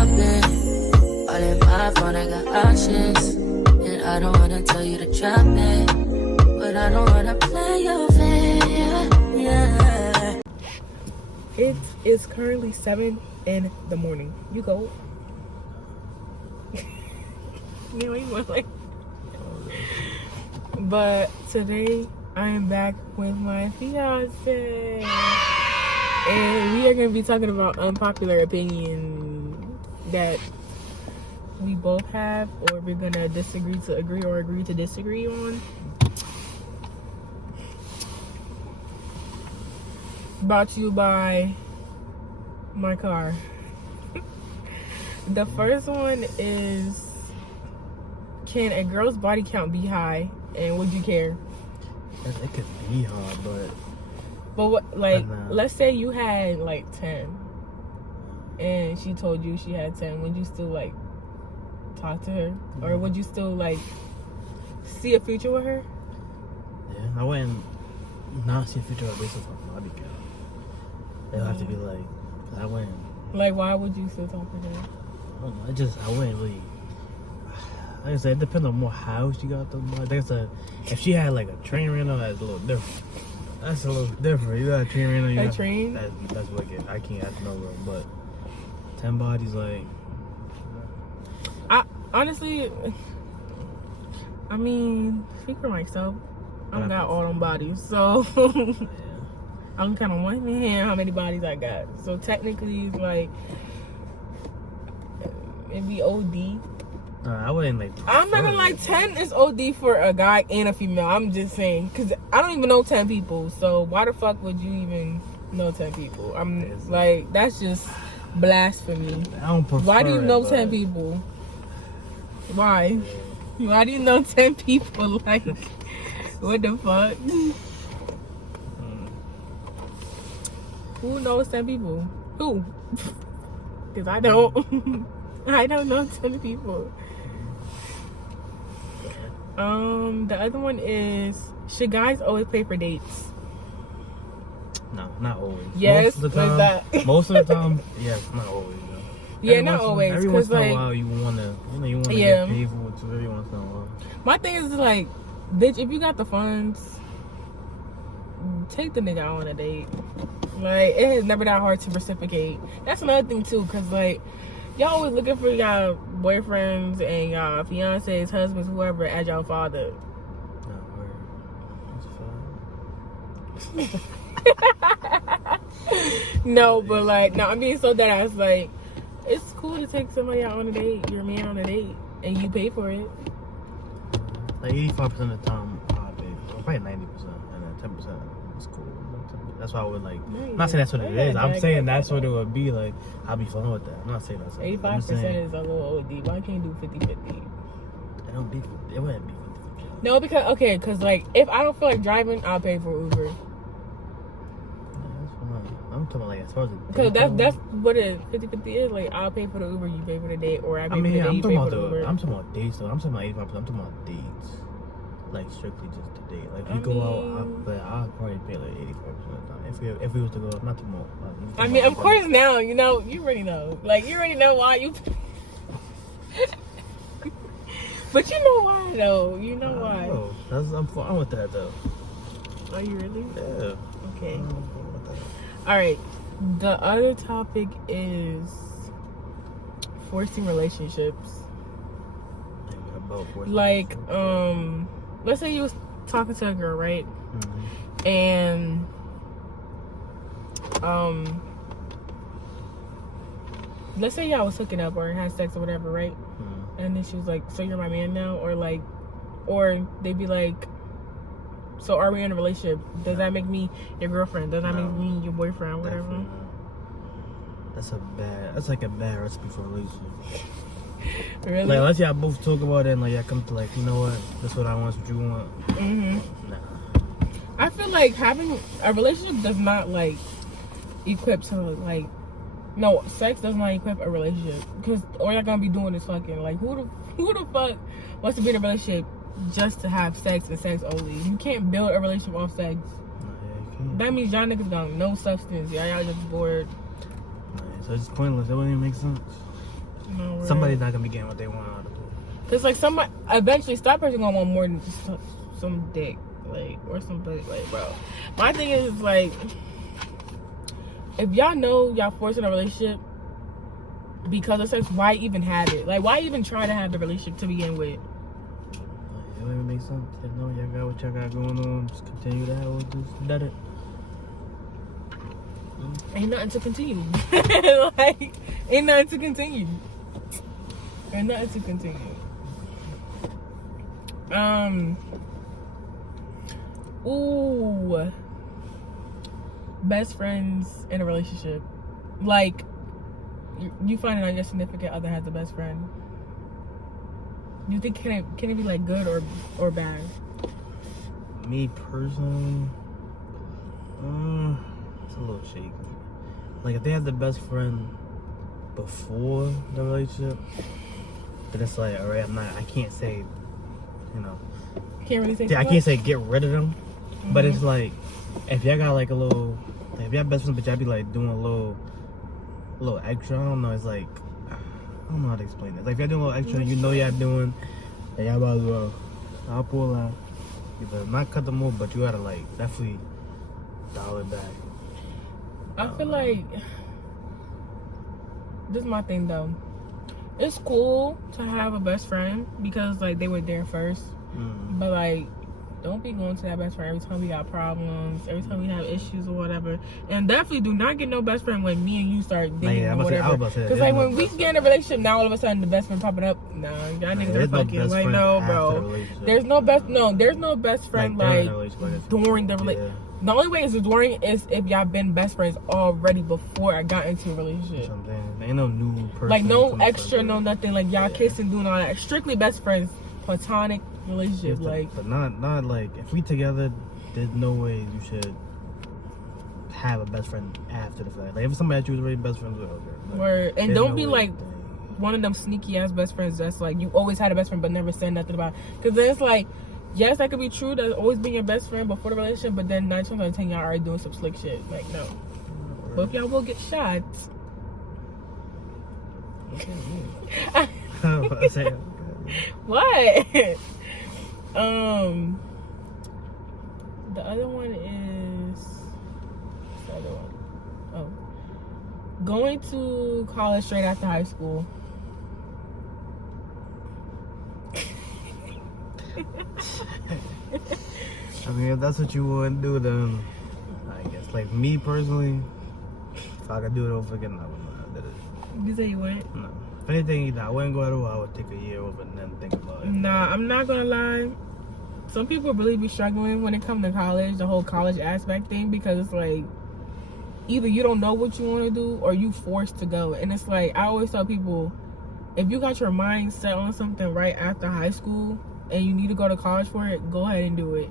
shopping. All in my phone, I got options. And I don't wanna tell you to drop it, but I don't wanna play your fan, yeah. It is currently 7 in the morning. You go. You know, you want like. But today I am back with my fiance, and we are going to be talking about unpopular opinion that we both have, or we're going to disagree to agree or agree to disagree on. Brought to you by my car. The first one is, can a girl's body count be high, and would you care? It could be hard, but what, like, let's say you had like 10 and she told you she had 10, would you still like talk to her? Or would you still like see a future with her? Yeah, I wouldn't not see a future with based on body count. It'll have to be like, I wouldn't. Like, why would you still talk to her? I don't know, I wouldn't really. Like I said, it depends on more how she got the body. Like I said, if she had like a train right now, that's a little different. That's a little different. You got a train right now. A train? That's wicked. I can't ask no room, but 10 bodies, like. I honestly, I mean, speak for myself. I got all them bodies, so Yeah. I'm kind of one hand how many bodies I got. So technically, it's like it'd be OD. I wouldn't like. I'm not gonna like 10 is OD for a guy and a female. I'm just saying, because I don't even know 10 people. So why the fuck would you even know 10 people? I'm like, that's just blasphemy. I don't prefer. Why do you know 10 people? Why? Why do you know 10 people? Like, what the fuck? Who knows 10 people? Who? Because I don't. I don't know 10 people. The other one is, should guys always pay for dates? No, not always. Yes, most of the time. Most of the time, yes, not always. Though. Yeah, not always. Every once in a while, you wanna yeah, get paid for it too. Every once in a while. My thing is like, bitch, if you got the funds, take the nigga out on a date. Like, it is never that hard to reciprocate. That's another thing too, cause like, y'all always looking for y'all boyfriends and y'all fiancés, husbands, whoever, as y'all father. No, but like, no, I mean, so that I was like, it's cool to take somebody out on a date, your man on a date, and you pay for it. Like 85% of the time, I pay. Probably 90%, and then 10% is cool. That's why I would like. I'm not saying that's what it is. I'm saying that's what it would be like. I'll be fine with that. I'm not saying that's 85% is a little OD. Why can't you do 50-50? It don't be. It wouldn't be 50-50. No, because like, if I don't feel like driving, I'll pay for Uber. Yeah, that's fine. I'm talking like as far as because that's what it 50-50 is. Like, I'll pay for the Uber, you pay for the date, or I pay for the date, I'm you talking pay about for the Uber. I'm talking about dates though. I'm talking about 85%. I'm talking about dates. Like strictly just the date. Like if we go out, I'll probably pay like 85% of the time. If we was to go, not too much. I mean, of course now, you know, you already know. Like, you already know why you. But you know why though. You know why. No, I'm fine with that though. Are you really? Yeah. Okay. All right. The other topic is forcing relationships. Like, let's say you was talking to a girl, right? Mm-hmm. And let's say y'all was hooking up or had sex or whatever, right? Mm-hmm. And then she was like, so you're my man now? Or like, or they'd be like, so are we in a relationship? Does that make me your girlfriend? Does that make me your boyfriend or whatever? That's like a bad recipe for a relationship. Really? Like, unless y'all both talk about it and like y'all come to like, you know what, that's what I want, that's what you want. Mm-hmm. Nah. I feel like having a relationship does not like equip to like, no, sex does not equip a relationship, because all you're gonna be doing is fucking. Like, who the fuck wants to be in a relationship just to have sex and sex only? You can't build a relationship off sex. That means y'all niggas got no substance. Y'all just bored. So it's pointless. That wouldn't even make sense. No way. Somebody's not gonna be getting what they want out of it. Cause like somebody eventually, that person gonna want more than just some dick, like, or somebody, like, bro. My thing is like, if y'all know y'all forcing a relationship because of sex, why even have it? Like, why even try to have the relationship to begin with? It don't even make sense. You know, y'all got what y'all got going on. Just continue to have it. Just let it. Ain't nothing to continue. Like, ain't nothing to continue. Ain't nothing to continue. Ooh. Best friends in a relationship. Like, you find out your significant other has a best friend. Do you think can it be like good or bad? Me personally, it's a little shaky. Like if they have the best friend before the relationship, then it's like, all right, I can't say, you know, Can't really say. I can't say get rid of them, Mm-hmm. but it's like if y'all got like a little, like if y'all best friends, but y'all be like doing a little extra. I don't know. It's like I don't know how to explain it. Like if y'all doing a little extra, you know y'all doing, and y'all about to I'll pull out. You better not cut them off, but you gotta like definitely dial it back. I feel like this is my thing though. It's cool to have a best friend because like they were there first, but like don't be going to that best friend every time we got problems, every time we have issues or whatever. And definitely do not get no best friend when me and you start dating or whatever. Because like when we get in a relationship, now all of a sudden the best friend popping up. Nah, y'all niggas are fucking. Like no, bro. There's no best friend like during the relationship. The only way is during is if y'all been best friends already before I got into a relationship. Ain't no new person. Like no extra, no nothing. Like y'all kissing, doing all that. Strictly best friends, platonic relationship. But not like if we together, there's no way you should have a best friend after the fact. Like if somebody that you was already best friends with, okay. Like, and don't be like one of them sneaky ass best friends that's like you always had a best friend but never said nothing about it. Because then it's like, yes, that could be true. That's always being your best friend before the relationship, but then 9 times out of 10 y'all already doing some slick shit. Like no. But if y'all will get shot. What? The other one is what's the other one? Oh, going to college straight after high school. I mean, if that's what you want to do, then I guess. Like me personally, if I could do it over again, I would not do it. You say you went? No. If anything, I wouldn't go at all. I would take a year over and then think about it. Nah, I'm not gonna lie. Some people really be struggling when it comes to college, the whole college aspect thing, because it's like either you don't know what you want to do or you forced to go. And it's like I always tell people, if you got your mind set on something right after high school and you need to go to college for it, go ahead and do it.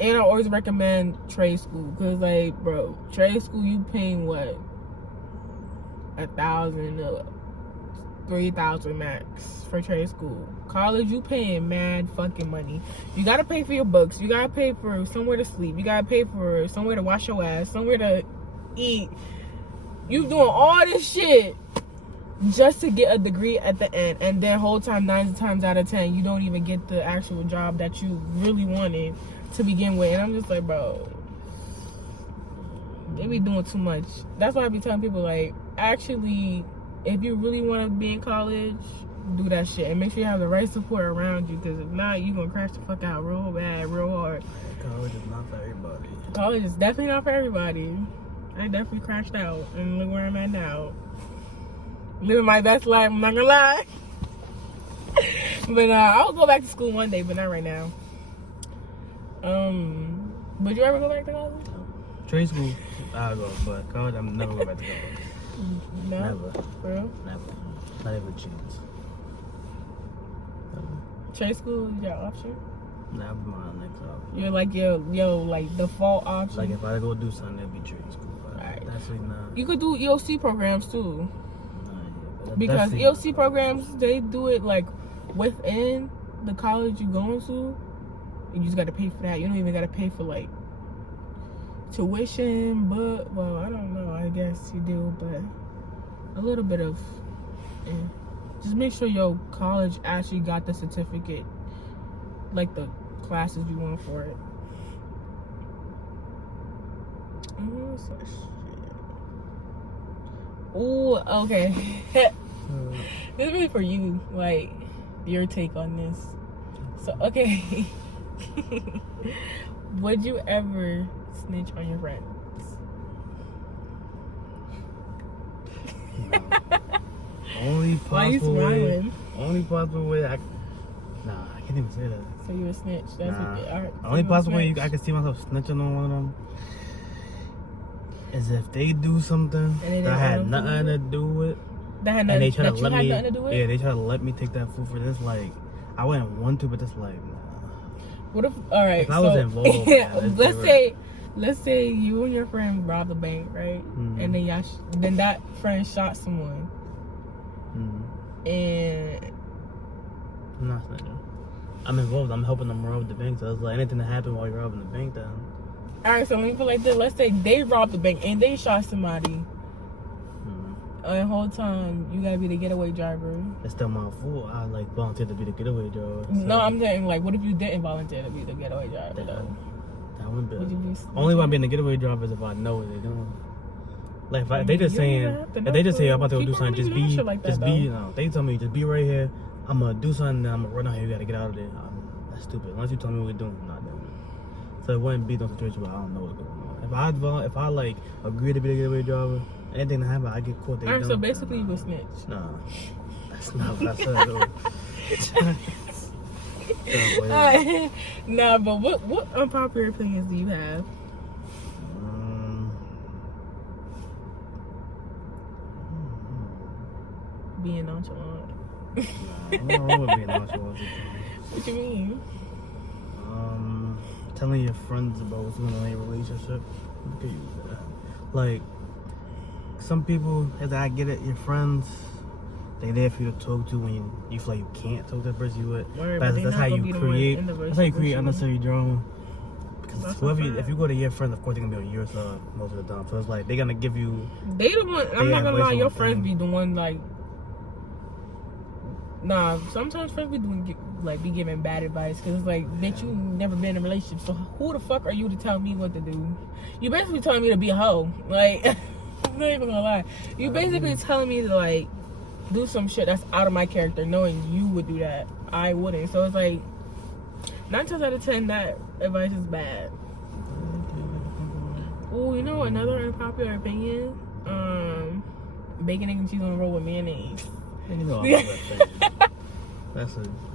And I always recommend trade school because, like, bro, trade school you paying what, $1,000 to $3,000 max for trade school. College you paying mad fucking money. You gotta pay for your books. You gotta pay for somewhere to sleep. You gotta pay for somewhere to wash your ass. Somewhere to eat. You doing all this shit just to get a degree at the end, and then whole time 9 times out of 10 you don't even get the actual job that you really wanted to begin with. And I'm just like, bro, they be doing too much. That's why I be telling people, like, actually, if you really want to be in college, do that shit and make sure you have the right support around you, because if not, you gonna crash the fuck out real bad, real hard. College is not for everybody. College is definitely not for everybody. I definitely crashed out, and look where I'm at now. Living my best life, I'm not gonna lie. But I'll go back to school one day, but not right now. Would you ever go back to college? Trade school, I'll go, but college, I'm never going back to college. No? Never. For real? Never. Not even a chance. Never. Trade school is your option? Never mind, next option. You're like your like default option? Like if I go do something, it'll be trade school. But Right. that's really not. You could do EOC programs too. Not Because that's EOC programs, they do it like within the college you're going to. You just got to pay for that. You don't even got to pay for like tuition, but well, I don't know. I guess you do, but a little bit of Just make sure your college actually got the certificate, like the classes you want for it. Ooh, okay. This is really for you, like your take on this. So, okay. Would you ever snitch on your friends? No. Only Why you possible way. smiling? Only possible way. I can't even say that. So you a snitch? That's Nah. what, all right, Only so possible way snitch. I can see myself snitching on one of them is if they do something they that I had didn't nothing to do with, That had and nothing, they try that to you let had me. nothing to do with? Yeah, they try to let me take that food for this. Like, I wouldn't want to, but it's like, nah. What if? All right. If I was involved, let's say you and your friend robbed the bank, right? Mm-hmm. And then then that friend shot someone, and I'm not snitching. I'm involved. I'm helping them rob the bank. So it's like anything that happened while you're robbing the bank, then. all right. So let me put it like this. Let's say they robbed the bank and they shot somebody. The whole time you gotta be the getaway driver. It's still my fault. I like volunteered to be the getaway driver. So No, I'm saying like, what if you didn't volunteer to be the getaway driver? that, Though? that wouldn't be. Would you be Only when I'm being the getaway driver is if I know what they're doing. Like if they just You saying, don't have to if they just say know. I'm about to go do People something, really just do be, shit like that, just be. though. You know, they tell me just be right here. I'm gonna do something. Then I'm gonna run out here. You gotta get out of there. That's stupid. Unless you tell me what we're doing, I'm not doing it. So it wouldn't be no situation where I don't know what's going on. If I like agree to be the getaway driver, anything that happen, I get caught. They Alright, so don't. basically you would snitch. Nah, that's not what I said. Though. Nah, but what unpopular opinions do you have? Being nonchalant. I'm not wrong with being nonchalant. What you mean? Telling your friends about what's going on in your relationship. You can use that. Like, some people, as I get it, your friends, they there for you to talk to when you feel like you can't talk to the person you with. Word, But but that's how you create. That's how you create unnecessary drama. Because That's whoever a if you go to your friends, of course they're gonna be on your side most of the time. So it's like they're gonna give you. They the one. I'm They not gonna advice lie. on Your the friends thing. be the one like. Nah, sometimes friends be doing be giving bad advice because it's like, bitch, you never been in a relationship, so who the fuck are you to tell me what to do? You basically telling me to be a hoe. Like, I'm not even gonna lie. You basically telling me to like do some shit that's out of my character, knowing you would do that. I wouldn't. So it's like 9 times out of 10 that advice is bad. Oh, you know another unpopular opinion? Bacon, egg, and cheese on the roll with mayonnaise. You know,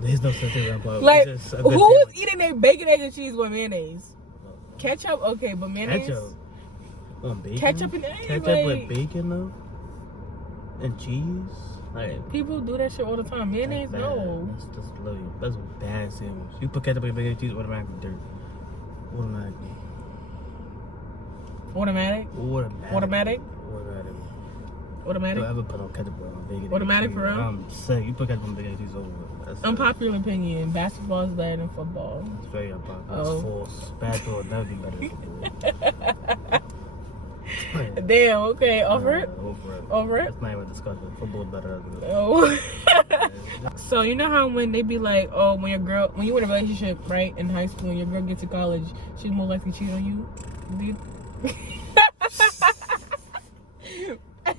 there's no such thing as unpopular. Like, It's just a good who's sandwich. eating their bacon, egg, and cheese with mayonnaise? Ketchup, okay, but mayonnaise? Ketchup. On bacon? Ketchup and egg, Ketchup like- with bacon though? And cheese? Like, People do that shit all the time. Mayonnaise, that's no. bad. That's a bad sandwich. You put ketchup and bacon and cheese, automatically dirt. Automatically. Automatic? Automatic? Automatic? Don't ever put on ketchup on bacon. Automatic and cheese. for real? I'm sick. You put ketchup on bacon and cheese over it. That's Unpopular opinion. Basketball is better than football. It's very unpopular. Oh. It's false. Basketball would never be better than football. Damn, okay. Over it? Over it. Over it? That's not even a discussion. Football is better than it. Oh. So you know how when they be like, oh, when you in a relationship, right, in high school, and your girl gets to college, she's more likely to cheat on you?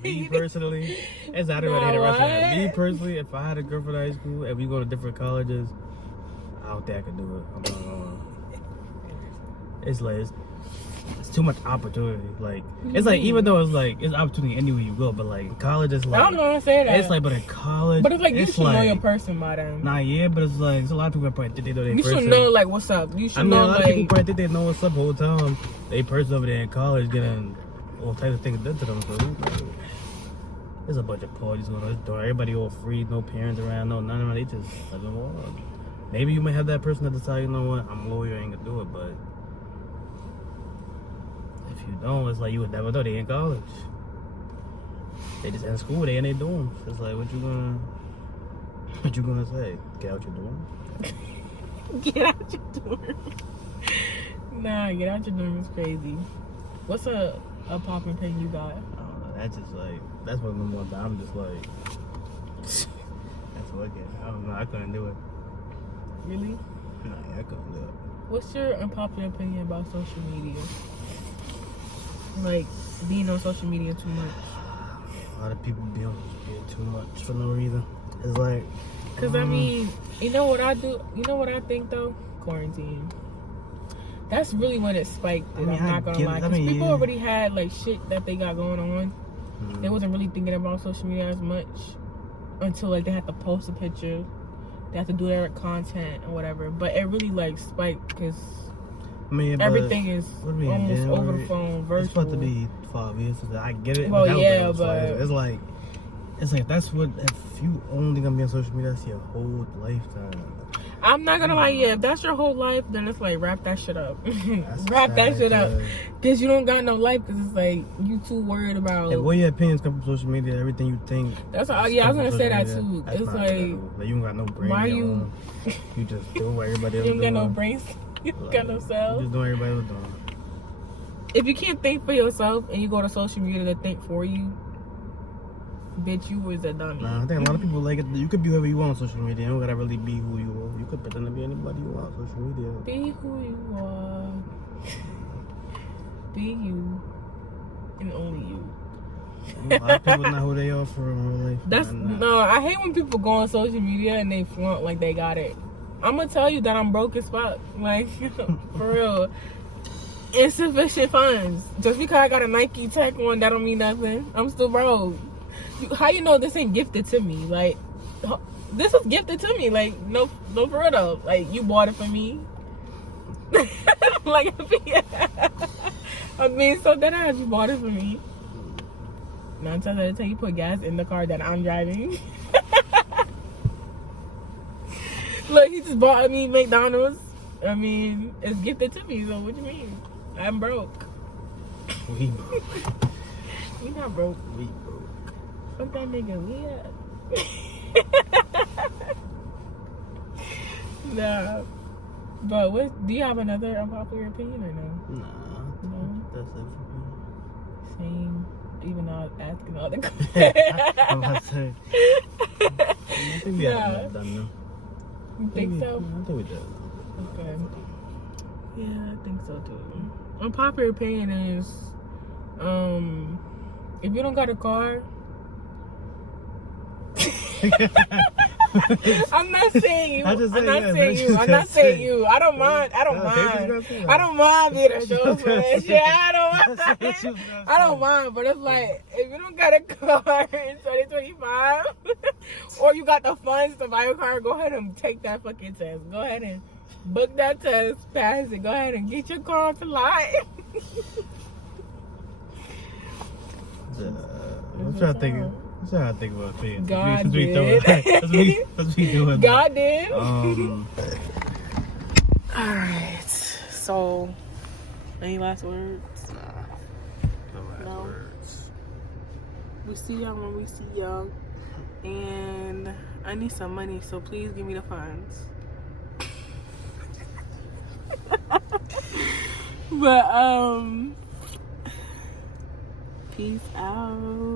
Me personally, it's not even any restaurant. Me personally, if I had a girlfriend in high school and we go to different colleges, I don't think I could do it. I'm not gonna lie. It's like it's too much opportunity. Like it's like even though it's like it's opportunity anywhere you go, but like in college it's like I don't know how to say that. it's like but in college, But it's like you should know like, your person by then. Nah, yeah, but it's like there's a lot of people that probably think they know their You person. should know like what's up. You should I mean, know a lot like of people probably think they know what's up the whole time. They person over there in college getting all types of things done to them. So there's a bunch of parties going on. Everybody all free, no parents around, no none of them. They just living wild. Maybe you might have that person that decide, you know what, I'm loyal, I ain't gonna do it. But if you don't, it's like you would never know. They in college. They just in school. They in their dorms. It's like what you gonna say? Get out your dorm. get out your dorm. Nah, get out your dorm is crazy. What's a popping thing you got? I don't know. That's just like that's what I'm going. I'm just like fuck it. I don't know. I couldn't do it. Really? No, yeah, I couldn't do it. What's your unpopular opinion about social media? Like, being on social media too much. A lot of people be on social media too much for no reason. It's like... Because, I mean, you know what I do? You know what I think, though? Quarantine. That's really when it spiked. I mean, I'm not going to lie. Because people yeah. already had, like, shit that they got going on. They wasn't really thinking about social media as much until, like, they had to post a picture. They have to do their content or whatever. But it really, like, spiked because everything is almost over the phone, virtual. It's supposed to be 5 years. So I get it. Well, but yeah, but... It's like, that's what... If you only gonna be on social media, that's your whole lifetime. I'm not gonna lie, yeah, if that's your whole life, then it's like, wrap that shit up. Wrap that shit up. Because you don't got no life, because it's like, you too worried about... What your opinions come from social media, everything you think... That's all, yeah, I was gonna say that too. It's like you don't got no brain. Why you... You just do what everybody else You don't got no doing. brains. You don't got no cells. You just doing everybody else doing. If you can't think for yourself, and you go to social media to think for you, bitch, you was a dummy. Nah, I think a lot of people like it. You could be whoever you want on social media. You don't gotta really be who you are. You could pretend to be anybody you want on social media. Be who you are. Be you. And only you. A lot of people not who they are for real life. No, I hate when people go on social media and they flaunt like they got it. I'm gonna tell you that I'm broke as fuck. Like, for real. Insufficient funds. Just because I got a Nike Tech one, that don't mean nothing. I'm still broke. How you know this ain't gifted to me? Like, this was gifted to me. Like, no for real though. Like, you bought it for me. Like, I mean, so then I you bought it for me. 9 times out of 10, you put gas in the car that I'm driving. Look, he just bought me McDonald's. I mean, it's gifted to me. So what you mean? I'm broke. We broke. We not broke. We broke. Fuck that nigga. We Nah. But what? Do you have another unpopular opinion or no? Nah. No. That's it for me. Same. Even though I was asking all the questions. I'm about to say. I think we have done now. You think so? I think we did. Okay. Yeah, I think so too. Unpopular opinion is, if you don't got a car, I'm not saying you. I'm not saying you. I don't mind. I don't mind being a show for that shit. I don't mind. But it's like, if you don't got a car in 2025, or you got the funds to buy a car, go ahead and take that fucking test. Go ahead and book that test, pass it. Go ahead and get your car off the lot. I'm trying to think. I'm trying to think about things. God did. That's me doing. God did. Alright. So, any last words? No last words. We see y'all when we see y'all. And I need some money, so please give me the funds. But, peace out.